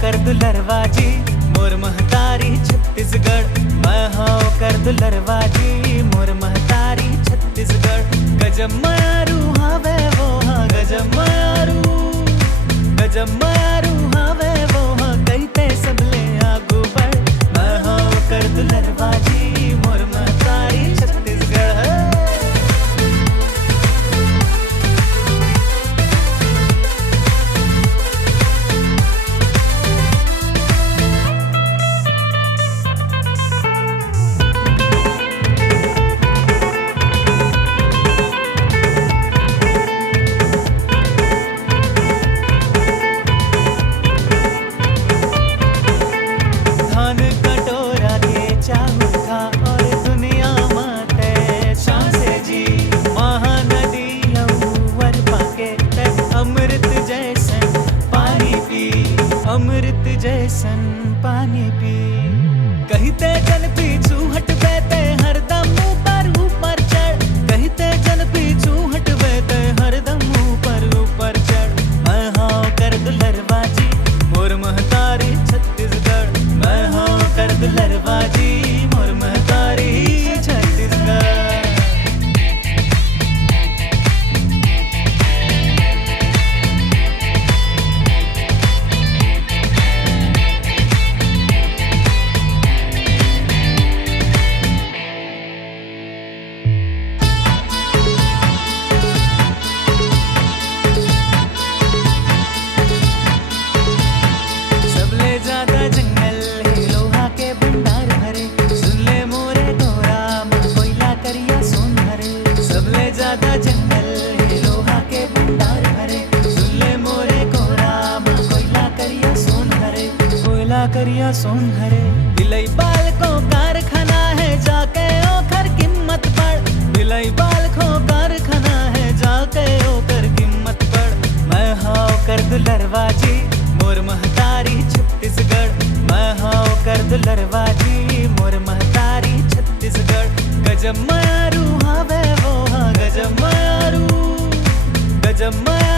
कर दुलरवाजी मोर महतारी छत्तीसगढ़। मैं हाँ कर दुलरवाजी मोर महतारी छत्तीसगढ़। गजब मारू हावे वो हाँ गजब मारू, गजब मारू हावे वो हाँ कहते सबले आगू बढ़। मैं हाँ कर दुलरवाजी मोर महतारी छत्तीसगढ़। अमृत जैसन पानी पी कहते जन पीछू हट बैते हरदम ऊपर ऊपर चढ़। कहते जन पीछू हट बैते हरदम ऊपर ऊपर चढ़। मैं हाँ कर दुलरवाजी मोर महतारी छत्तीसगढ़। मैं हाँ कर दुलरवाजी मोर महतारी छत्तीसगढ़। करिया सोन हरे बिलई बाल को कारखाना है जाके ओकर कीमत बढ़। बिलई बाल को कारखाना है जाके ओकर कीमत बढ़। मैं हाँ कर दुलरवाजी मोर महतारी छत्तीसगढ़। मैं हाँ कर दुलरवाजी मोर महतारी छत्तीसगढ़। गजब मारू हावे वो हाँ गजब मारू, गजब मारू